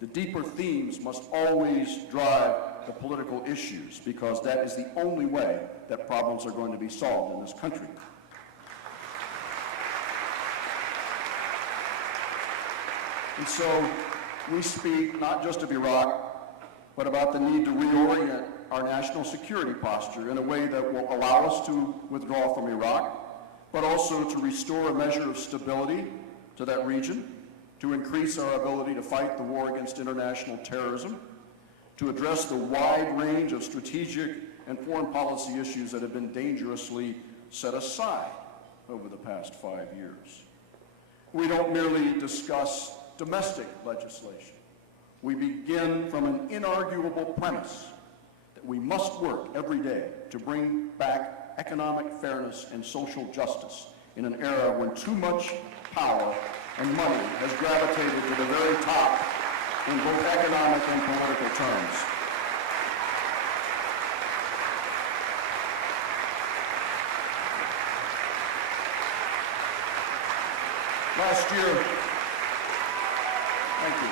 The deeper themes must always drive the political issues, because that is the only way that problems are going to be solved in this country. And so we speak not just of Iraq, but about the need to reorient our national security posture in a way that will allow us to withdraw from Iraq, but also to restore a measure of stability to that region, to increase our ability to fight the war against international terrorism, to address the wide range of strategic and foreign policy issues that have been dangerously set aside over the past 5 years. We don't merely discuss domestic legislation. We begin from an inarguable premise that we must work every day to bring back economic fairness and social justice in an era when too much power and money has gravitated to the very top in both economic and political terms. Last year, thank you.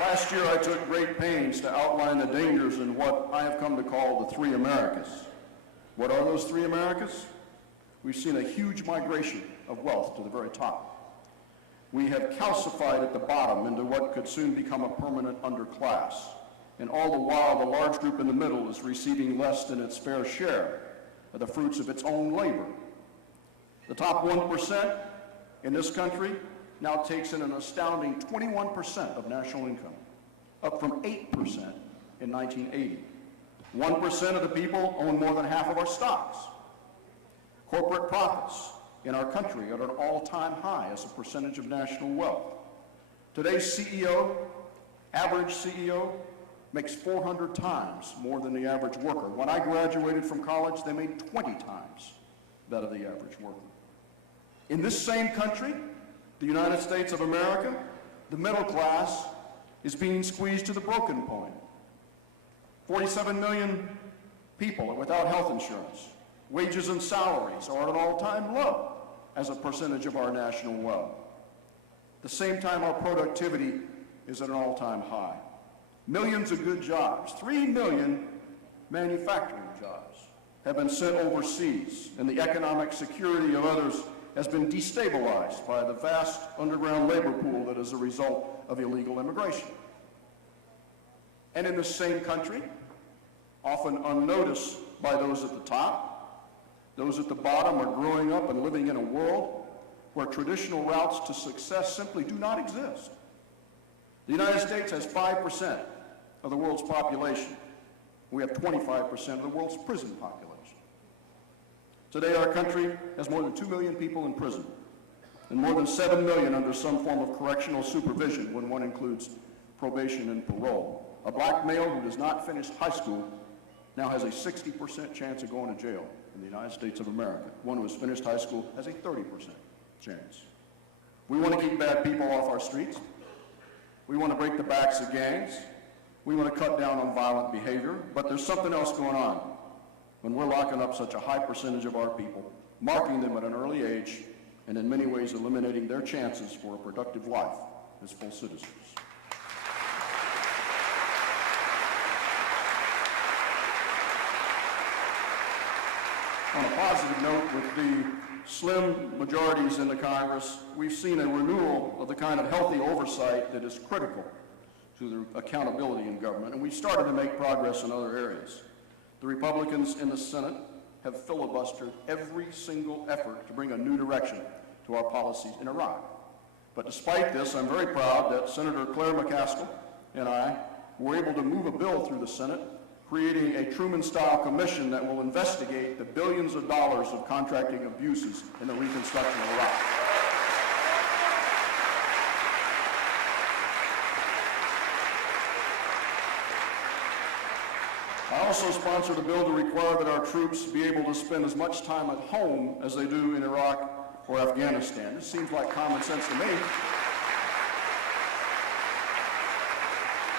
Last year, I took great pains to outline the dangers in what I have come to call the three Americas. What are those three Americas? We've seen a huge migration of wealth to the very top. We have calcified at the bottom into what could soon become a permanent underclass. And all the while, the large group in the middle is receiving less than its fair share of the fruits of its own labor. The top 1% in this country now takes in an astounding 21% of national income, up from 8% in 1980. 1% of the people own more than half of our stocks. Corporate profits in our country are at an all-time high as a percentage of national wealth. Today's CEO, average CEO, makes 400 times more than the average worker. When I graduated from college, they made 20 times that of the average worker. In this same country, the United States of America, the middle class is being squeezed to the broken point. 47 million people are without health insurance. Wages and salaries are at an all-time low as a percentage of our national wealth. At the same time, our productivity is at an all-time high. Millions of good jobs, 3 million manufacturing jobs, have been sent overseas, and the economic security of others has been destabilized by the vast underground labor pool that is a result of illegal immigration. And in the same country, often unnoticed by those at the top, those at the bottom are growing up and living in a world where traditional routes to success simply do not exist. The United States has 5% of the world's population. We have 25% of the world's prison population. Today, our country has more than 2 million people in prison and more than 7 million under some form of correctional supervision when one includes probation and parole. A black male who does not finish high school now has a 60% chance of going to jail in the United States of America. One who has finished high school has a 30% chance. We want to keep bad people off our streets. We want to break the backs of gangs. We want to cut down on violent behavior, but there's something else going on when we're locking up such a high percentage of our people, marking them at an early age, and in many ways eliminating their chances for a productive life as full citizens. On a positive note, with the slim majorities in the Congress, we've seen a renewal of the kind of healthy oversight that is critical to the accountability in government, and we've started to make progress in other areas. The Republicans in the Senate have filibustered every single effort to bring a new direction to our policies in Iraq. But despite this, I'm very proud that Senator Claire McCaskill and I were able to move a bill through the Senate creating a Truman-style commission that will investigate the billions of dollars of contracting abuses in the reconstruction of Iraq. I also sponsored a bill to require that our troops be able to spend as much time at home as they do in Iraq or Afghanistan. This seems like common sense to me.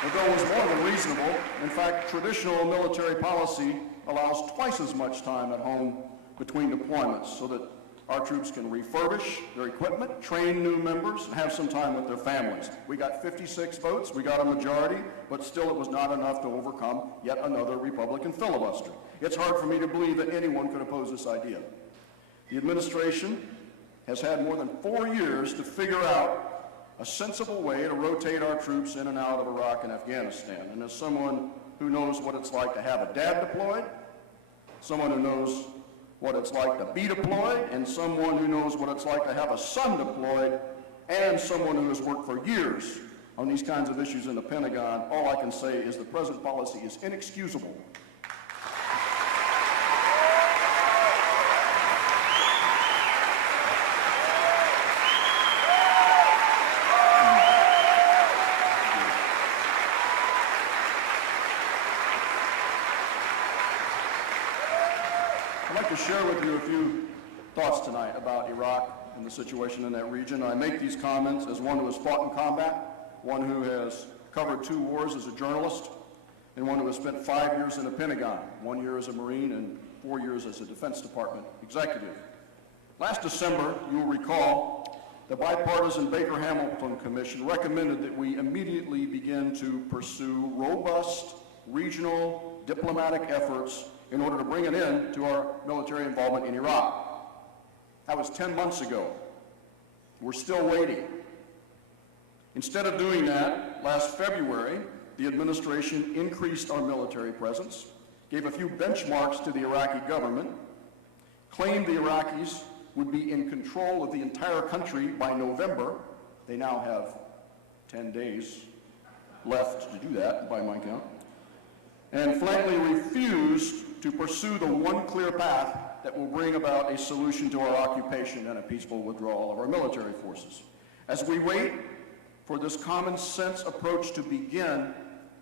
The bill was more than reasonable. In fact, traditional military policy allows twice as much time at home between deployments so that our troops can refurbish their equipment, train new members, and have some time with their families. We got 56 votes, we got a majority, but still it was not enough to overcome yet another Republican filibuster. It's hard for me to believe that anyone could oppose this idea. The administration has had more than 4 years to figure out a sensible way to rotate our troops in and out of Iraq and Afghanistan. And as someone who knows what it's like to have a dad deployed, someone who knows what it's like to be deployed, and someone who knows what it's like to have a son deployed, and someone who has worked for years on these kinds of issues in the Pentagon, all I can say is the present policy is inexcusable. I'd like to share with you a few thoughts tonight about Iraq and the situation in that region. I make these comments as one who has fought in combat, one who has covered 2 wars as a journalist, and one who has spent 5 years in the Pentagon, 1 year as a Marine and 4 years as a Defense Department executive. Last December, you will recall, the bipartisan Baker-Hamilton Commission recommended that we immediately begin to pursue robust regional diplomatic efforts in order to bring an end to our military involvement in Iraq. That was 10 months ago. We're still waiting. Instead of doing that, last February, the administration increased our military presence, gave a few benchmarks to the Iraqi government, claimed the Iraqis would be in control of the entire country by November. They now have 10 days left to do that, by my count, and flatly refused to pursue the one clear path that will bring about a solution to our occupation and a peaceful withdrawal of our military forces. As we wait for this common sense approach to begin,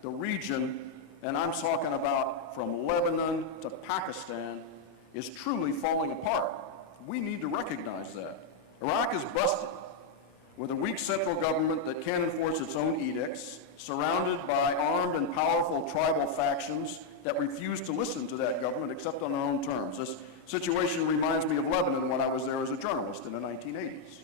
the region, and I'm talking about from Lebanon to Pakistan, is truly falling apart. We need to recognize that. Iraq is busted, with a weak central government that can't enforce its own edicts, surrounded by armed and powerful tribal factions that refuse to listen to that government except on their own terms. This situation reminds me of Lebanon when I was there as a journalist in the 1980s.